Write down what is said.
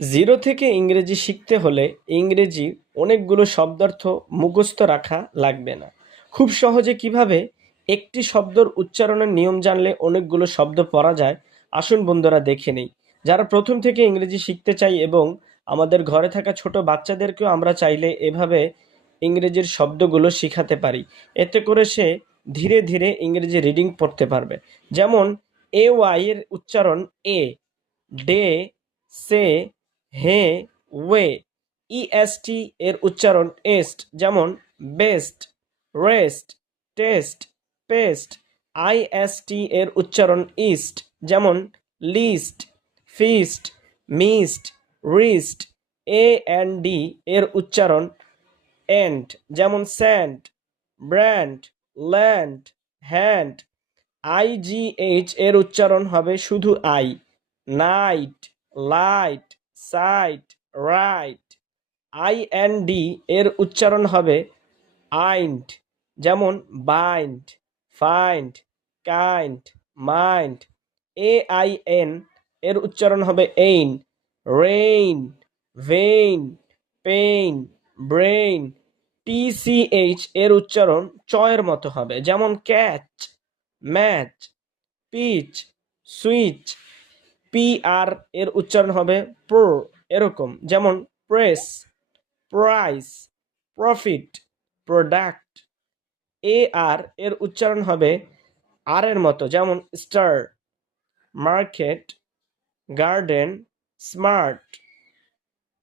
Zero থেকে ইংরেজি শিখতে হলে ইংরেজি অনেকগুলো শব্দার্থ মুখস্থ রাখা লাগবে না। খুব সহজে কিভাবে একটি শব্দর উচ্চারণের নিয়ম জানলে অনেকগুলো শব্দ পড়া যায়, আসুন বন্ধুরা দেখে নেই। যারা প্রথম থেকে ইংরেজি শিখতে চাই এবং আমাদের ঘরে থাকা ছোট বাচ্চাদেরকেও আমরা চাইলে এভাবে ইংরেজির শব্দগুলো শিখাতে পারি। এতে করে সে ধীরে ধীরে ইংরেজি রিডিং পড়তে পারবে। যেমন ওয়াই এর উচ্চারণ এ, day, say, hey, way. EST এর উচ্চারণ এস্ট, যেমন best, rest, test, pest. IST এর উচ্চারণ ইস্ট, যেমন list, fist, mist, wrist. A and D এর উচ্চারণ এন্ড, যেমন sand, brand, land, hand. IGH এর উচ্চারণ হবে শুধু আই, night, light, sight, right. IND এর উচ্চারণ হবে আইন্ড, যেমন bind, find, kind, mind. AIN এর উচ্চারণ হবে এইন, rain, vain, pain, brain. TCH এর উচ্চারণ চয়ের মতো হবে, যেমন catch, match, pitch, switch. PR এর উচ্চারণ হবে প্র, এরকম, যেমন press, price, profit, product. AR এর উচ্চারণ হবে আর এর মতো, যেমন স্টার, মার্কেট, গার্ডেন, স্মার্ট।